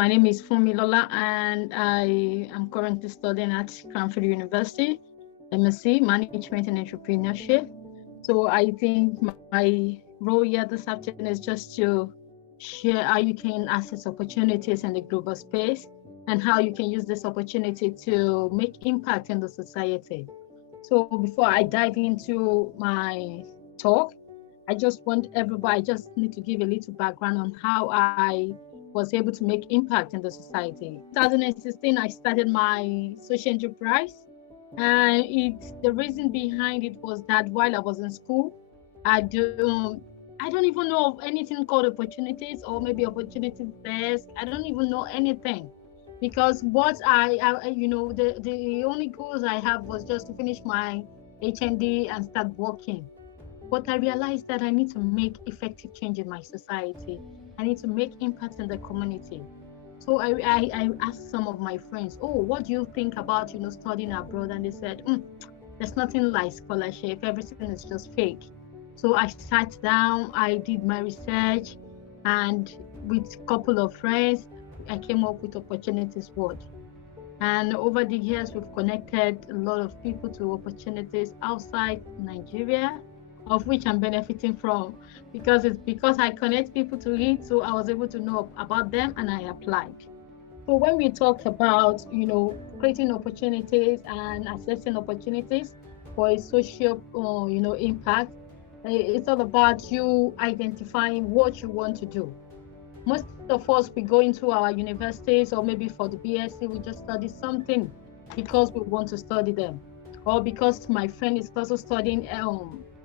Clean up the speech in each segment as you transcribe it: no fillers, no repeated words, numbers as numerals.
my name is Funmilola, and I am currently studying at Cranfield University, MSc, Management and Entrepreneurship. So I think my role here this afternoon is just to share how you can access opportunities in the global space and how you can use this opportunity to make impact in the society. So before I dive into my talk, I just need to give a little background on how I was able to make impact in the society. 2016, I started my social enterprise, and the reason behind it was that while I was in school, I do I don't even know of anything called opportunities or maybe opportunities desk. I don't even know anything because what the only goals I have was just to finish my HND and start working. But I realized that I need to make effective change in my society. I need to make impact in the community. So I asked some of my friends, oh, what do you think about, studying abroad? And they said, there's nothing like scholarship. Everything is just fake. So I sat down, I did my research, and with a couple of friends, I came up with Opportunities World. And over the years, we've connected a lot of people to opportunities outside Nigeria, of which I'm benefiting from because I connect people to it. So I was able to know about them and I applied. So when we talk about, creating opportunities and assessing opportunities for a social, impact, it's all about you identifying what you want to do. Most of us, we go into our universities or maybe for the BSc, we just study something because we want to study them. Or because my friend is also studying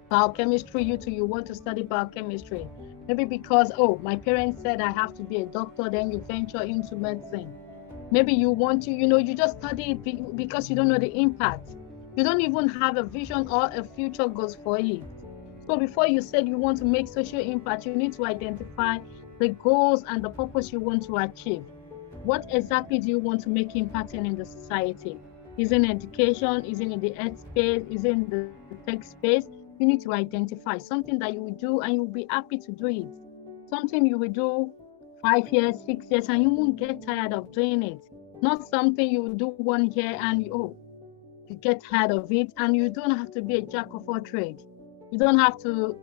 biochemistry, you want to study biochemistry. Maybe because, my parents said I have to be a doctor, then you venture into medicine. Maybe you want to, you just study it because you don't know the impact. You don't even have a vision or a future goals for it. So before you said you want to make social impact, you need to identify the goals and the purpose you want to achieve. What exactly do you want to make impact in the society? Is it in education? Is it in the ed space? Is it in the tech space? You need to identify something that you will do and you'll be happy to do it. Something you will do 5 years, 6 years, and you won't get tired of doing it. Not something you will do 1 year and you get tired of it, and you don't have to be a jack of all trades. You don't have to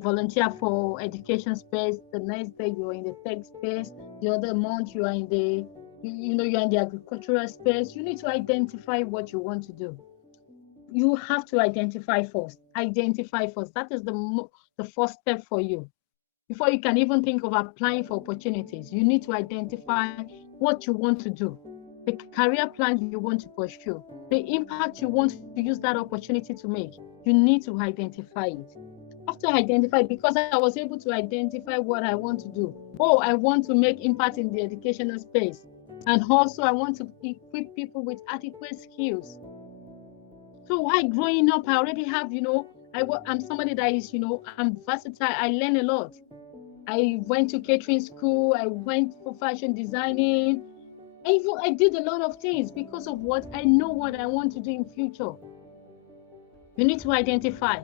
volunteer for education space. The next day you're in the tech space. The other month you are in the you're in the agricultural space. You need to identify what you want to do. You have to identify first. Identify first. That is the first step for you. Before you can even think of applying for opportunities, you need to identify what you want to do, the career plan you want to pursue, the impact you want to use that opportunity to make. You need to identify it. After identify, because I was able to identify what I want to do. I want to make impact in the educational space. And also I want to equip people with adequate skills. So while growing up, I already have, I'm somebody that is, I'm versatile. I learn a lot. I went to catering school. I went for fashion designing. I did a lot of things because of what I know what I want to do in future. You need to identify.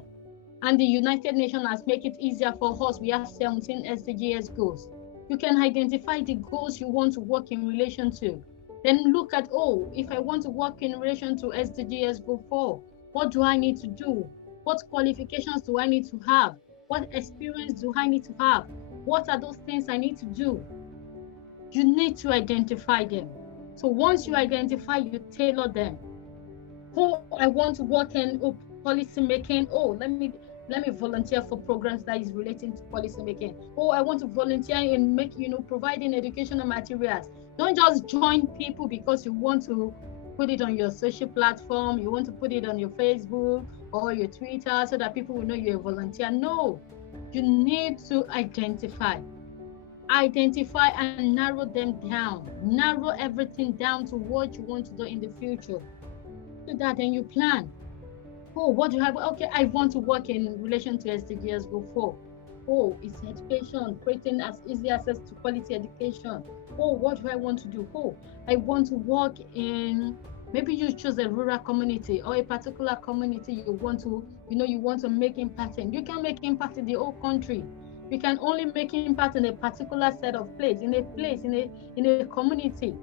And the United Nations has made it easier for us. We have 17 SDGs goals. You can identify the goals you want to work in relation to. Then look at, if I want to work in relation to SDGs goal 4, what do I need to do? What qualifications do I need to have? What experience do I need to have? What are those things I need to do? You need to identify them. So once you identify, you tailor them. I want to work in policy making. Let me volunteer for programs that is relating to policy making. I want to volunteer in providing educational materials. Don't just join people because you want to put it on your social platform, you want to put it on your Facebook or your Twitter so that people will know you're a volunteer. No, you need to identify and narrow them down. Narrow everything down to what you want to do in the future. So that then you plan. What do you have? Okay, I want to work in relation to SDGs before. It's education, creating as easy access to quality education. What do I want to do? I want to work in, maybe you choose a rural community or a particular community you want to make impact in. You can make impact in the whole country. You can only make impact in a particular set of place, in a community.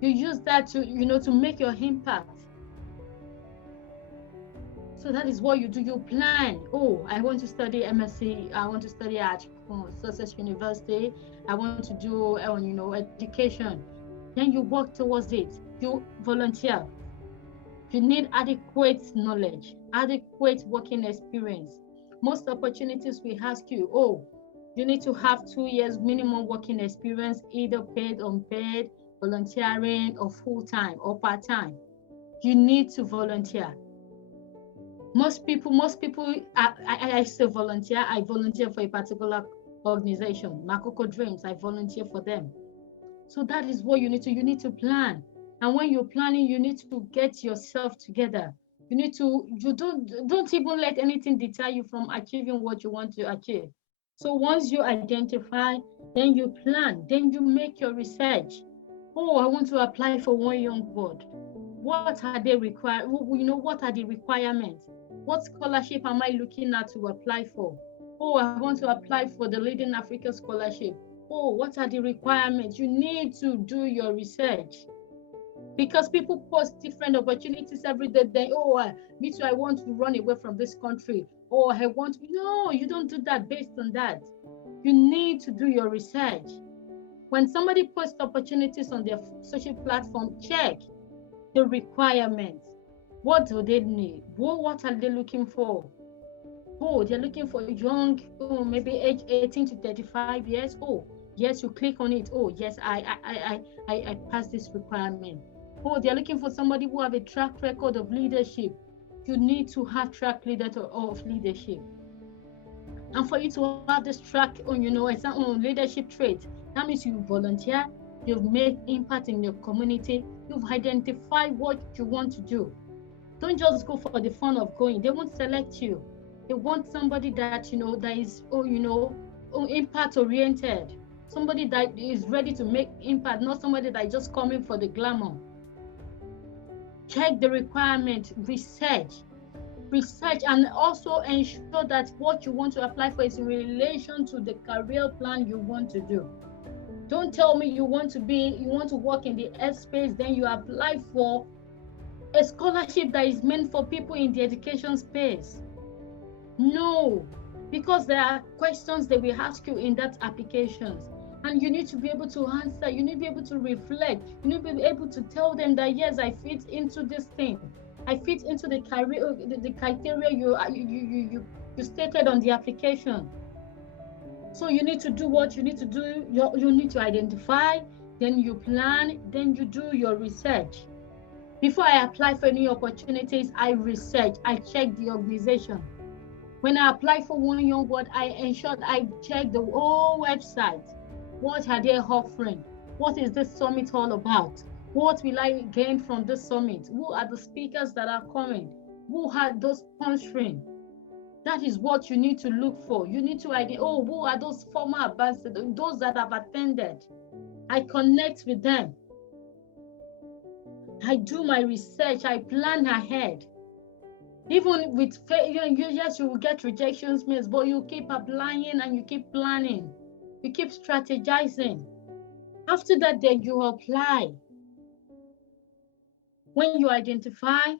You use that to, to make your impact. So that is what you do. You plan. Oh, I want to study MSc. I want to study at Success University. I want to do, education. Then you work towards it. You volunteer. You need adequate knowledge, adequate working experience. Most opportunities we ask you, oh, you need to have 2 years minimum working experience, either paid, unpaid, volunteering, or full-time or part-time. You need to volunteer. Most people, I say volunteer. I volunteer for a particular organization, Makoko Dreams. I volunteer for them. So that is what you need to plan. And when you're planning, you need to get yourself together. You don't even let anything deter you from achieving what you want to achieve. So once you identify, then you plan, then you make your research. Oh, I want to apply for One Young World. What are they require? What are the requirements? What scholarship am I looking at to apply for? Oh, I want to apply for the Leading Africa Scholarship. Oh, what are the requirements? You need to do your research. Because people post different opportunities every day. Me too, I want to run away from this country. No, you don't do that based on that. You need to do your research. When somebody posts opportunities on their social platform, check the requirements. What do they need? What are they looking for? Oh, they're looking for young, maybe age 18 to 35 years. Oh, yes, you click on it. Oh, yes, I pass this requirement. Oh, they're looking for somebody who have a track record of leadership. You need to have track of leadership. And for you to have this track on, leadership trait, that means you volunteer, you've made impact in your community, you've identified what you want to do. Don't just go for the fun of going. They won't select you. They want somebody that, that is, impact oriented. Somebody that is ready to make impact, not somebody that is just coming for the glamour. Check the requirement, research, and also ensure that what you want to apply for is in relation to the career plan you want to do. Don't tell me you want to work in the health space, then you apply for a scholarship that is meant for people in the education space. No, because there are questions that we ask you in that applications, and you need to be able to answer. You need to be able to reflect. You need to be able to tell them that yes, I fit into this thing. I fit into the career, the criteria you stated on the application. So you need to do what you need to do. You need to identify, then you plan, then you do your research. Before I apply for any opportunities, I research, I check the organization. When I apply for One Young World, I ensured I check the whole website. What are they offering? What is this summit all about? What will I gain from this summit? Who are the speakers that are coming? Who are those sponsoring? That is what you need to look for. You need to identify, who are those former ambassadors, those that have attended? I connect with them. I do my research, I plan ahead. Even with yes, you will get rejections, but you keep applying and you keep planning. You keep strategizing. After that, then you apply. When you identify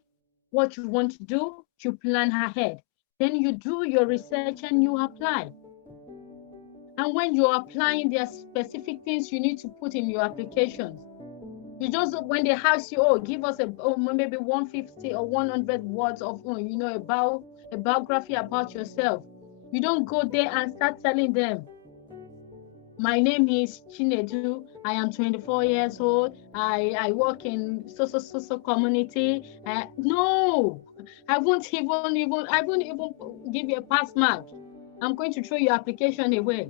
what you want to do, you plan ahead. Then you do your research and you apply. And when you're applying, there are specific things you need to put in your applications. You just, when they ask you, give us maybe 150 or 100 words of, about a biography about yourself. You don't go there and start telling them, my name is Chinedu, I am 24 years old, I work in so community. No, I won't even give you a pass mark. I'm going to throw your application away.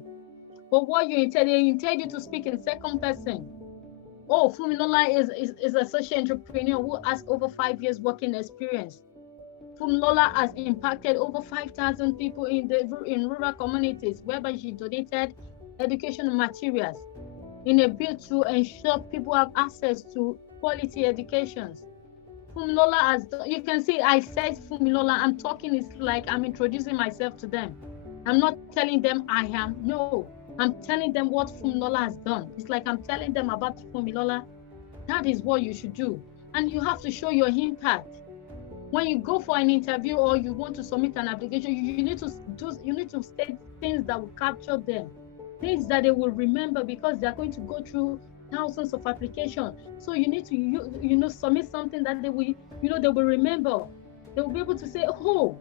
But what they intend you to speak in second person. Funmilola is a social entrepreneur who has over 5 years working experience. Funmilola has impacted over 5,000 people in rural communities, whereby she donated educational materials in a bid to ensure people have access to quality educations. Funmilola has, you can see I said Funmilola, I'm talking, it's like I'm introducing myself to them. I'm not telling them I am. No, I'm telling them what Funmilola has done. It's like I'm telling them about Funmilola. That is what you should do. And you have to show your impact. When you go for an interview or you want to submit an application, you need to state things that will capture them, things that they will remember, because they are going to go through thousands of applications. So you need to submit something that they will remember. They will be able to say, oh,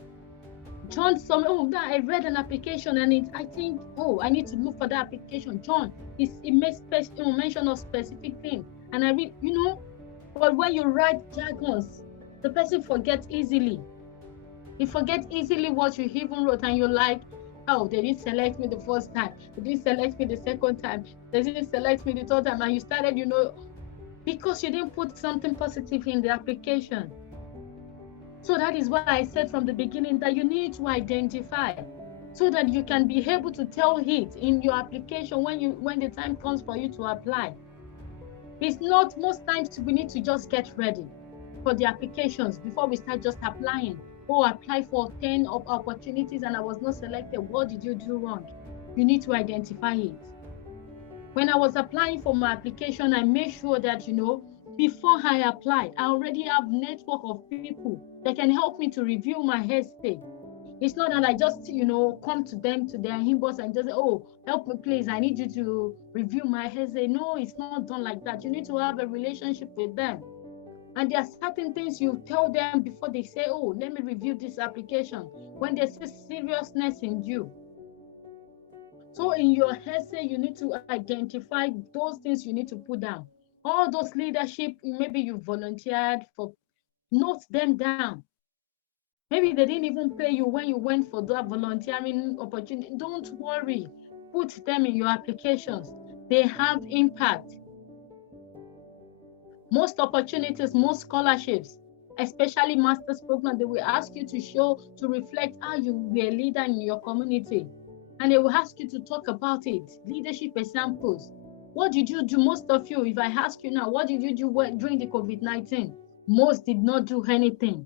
John, I read an application and I think, oh, I need to look for that application. John, it makes mention of specific thing, and I read, but when you write jargons, the person forgets easily. He forgets easily what you even wrote, and you're like, oh, they didn't select me the first time, they didn't select me the second time, they didn't select me the third time, and you started, because you didn't put something positive in the application. So that is why I said from the beginning that you need to identify, so that you can be able to tell it in your application when the time comes for you to apply. It's not, most times we need to just get ready for the applications before we start just applying. Oh, apply for 10 opportunities and I was not selected. What did you do wrong? You need to identify it. When I was applying for my application, I made sure that, before I applied, I already have network of people that can help me to review my essay. It's not that I just, come to them, to their inbox and just say, oh, help me please, I need you to review my essay. No, it's not done like that. You need to have a relationship with them. And there are certain things you tell them before they say, oh, let me review this application, when they see seriousness in you. So in your essay, you need to identify those things you need to put down. All those leadership, maybe you volunteered for, note them down. Maybe they didn't even pay you when you went for that volunteering opportunity. Don't worry. Put them in your applications. They have impact. Most opportunities, most scholarships, especially master's program, they will ask you to reflect how you were a leader in your community. And they will ask you to talk about it. Leadership examples. What did you do? Most of you, if I ask you now, what did you do during the COVID-19? Most did not do anything.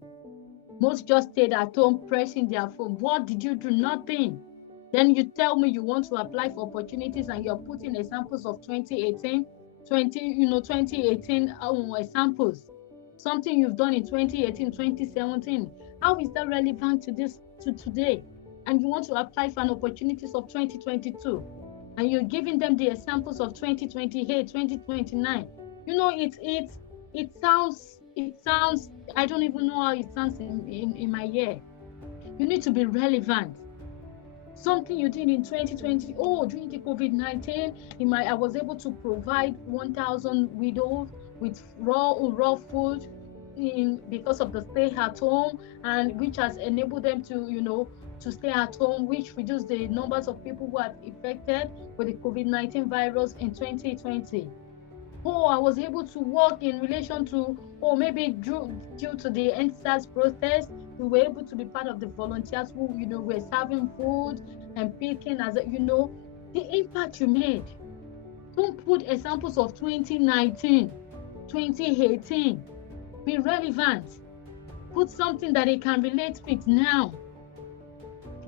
Most just stayed at home pressing their phone. What did you do? Nothing. Then you tell me you want to apply for opportunities and you're putting examples of 2018, 2018 examples. Something you've done in 2018, 2017. How is that relevant to today? And you want to apply for an opportunities of 2022, and you're giving them the examples of 2028, 2029. It sounds, I don't even know how it sounds in my ear. You need to be relevant. Something you did in 2020, oh, during the COVID-19, I was able to provide 1,000 widows with raw food because of the stay at home, and which has enabled them to stay at home, which reduced the numbers of people who are affected with the COVID-19 virus in 2020. Oh, I was able to work in relation to, maybe due to the NSAS protest, we were able to be part of the volunteers who, were serving food and picking, the impact you made. Don't put examples of 2019, 2018. Be relevant. Put something that they can relate with now.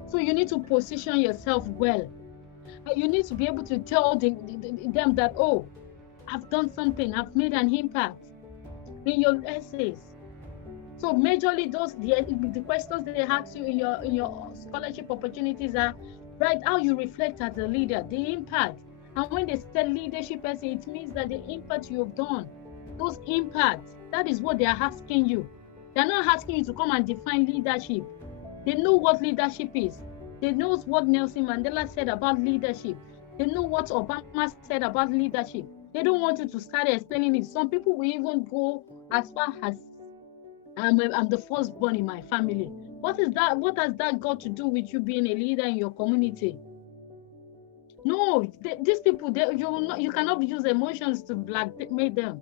So you need to position yourself well. You need to be able to tell them that, oh, I've done something, I've made an impact in your essays. So majorly the questions they ask you in your scholarship opportunities are, right, how you reflect as a leader, the impact. And when they say leadership essay, it means that the impact you have done, those impacts, that is what they are asking you. They're not asking you to come and define leadership. They know what leadership is. They know what Nelson Mandela said about leadership. They know what Obama said about leadership. They don't want you to start explaining it. Some people will even go as far as, I'm the firstborn in my family. What is that? What has that got to do with you being a leader in your community? No, these people, you cannot use emotions to blackmail them.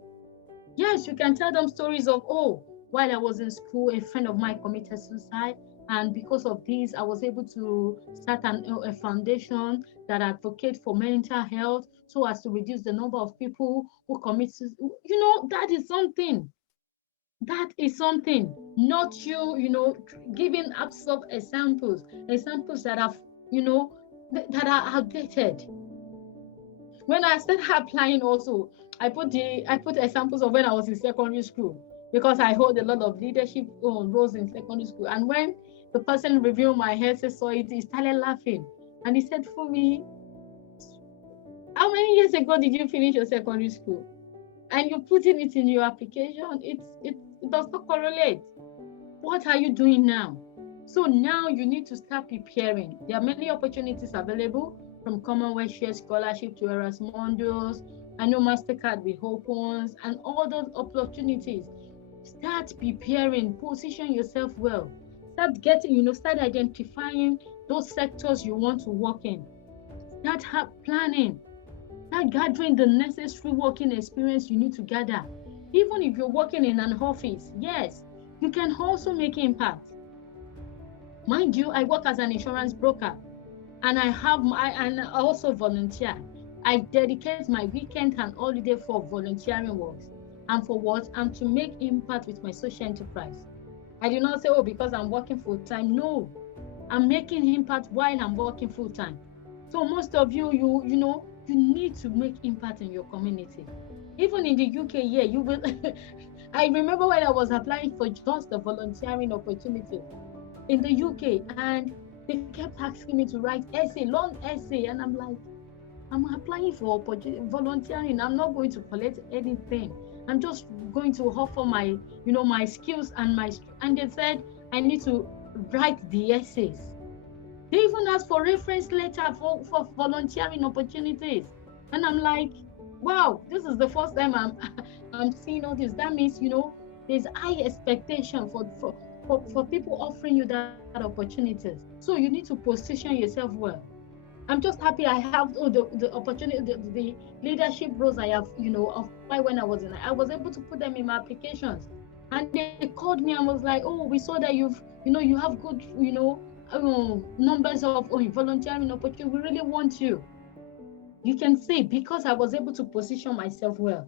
Yes, you can tell them stories of, oh, while I was in school, a friend of mine committed suicide, and because of this, I was able to start a foundation that advocates for mental health, so as to reduce the number of people who commit suicide. That is something. That is something. Not you, giving absurd examples that have, that are outdated. When I started applying also, I put examples of when I was in secondary school, because I hold a lot of leadership roles in secondary school. And when the person reviewing my essay saw it, he started laughing. And he said, "Fumi, how many years ago did you finish your secondary school? And you're putting it in your application. It does not correlate. What are you doing now?" So now you need to start preparing. There are many opportunities available, from Commonwealth Share Scholarship to Erasmus. I know MasterCard will opens and all those opportunities. Start preparing, position yourself well. Start identifying those sectors you want to work in. Start planning. Start gathering the necessary working experience you need to gather. Even if you're working in an office, yes, you can also make impact. Mind you, I work as an insurance broker, and I also volunteer. I dedicate my weekend and holiday for volunteering works. And for what? And to make impact with my social enterprise. I do not say, oh, because I'm working full time. No, I'm making impact while I'm working full time. So most of you need to make impact in your community. Even in the UK, yeah, you will. I remember when I was applying for just a volunteering opportunity in the UK, and they kept asking me to write long essay, and I'm like, I'm applying for volunteering. I'm not going to collect anything. I'm just going to offer my skills and they said I need to write the essays. They even asked for reference letter for volunteering opportunities. And I'm like, wow, this is the first time I'm seeing all this. That means, there's high expectation for people offering you that opportunities. So you need to position yourself well. I'm just happy I have the opportunity, the leadership roles I have, when I was able to put them in my applications. And they called me and was like, oh, we saw that you have good, numbers of volunteering opportunities. We really want you. You can see, because I was able to position myself well.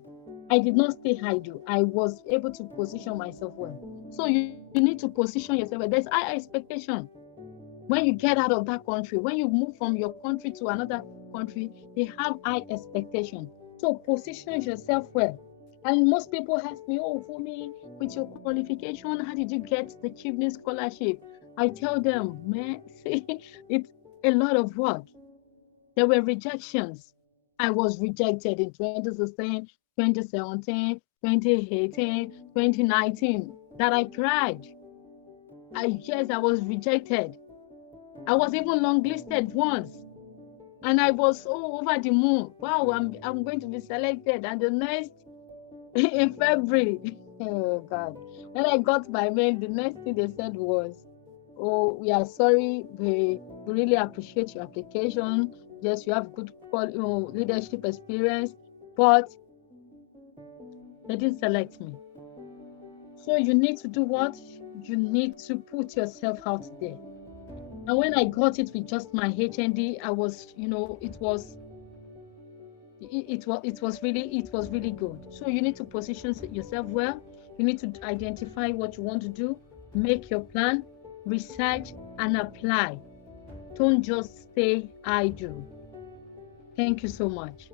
I did not stay idle. I was able to position myself well. So you need to position yourself well. There's high expectation. When you get out of that country, when you move from your country to another country, they have high expectation. So position yourself well. And most people ask me, oh, for me, with your qualification, how did you get the Achievement Scholarship? I tell them, man, see, it's a lot of work. There were rejections. I was rejected in 2016, 2017, 2018, 2019, that I cried. Yes, I was rejected. I was even longlisted once. And I was so over the moon. Wow, I'm going to be selected. And the next, in February, oh God, when I got my mail, the next thing they said was, oh, we are sorry. We really appreciate your application. Yes, you have good leadership experience, but they didn't select me. So you need to do what? You need to put yourself out there. And when I got it with just my HND, I was, it was really good. So you need to position yourself well. You need to identify what you want to do, make your plan, research, and apply. Don't just stay idle. Thank you so much.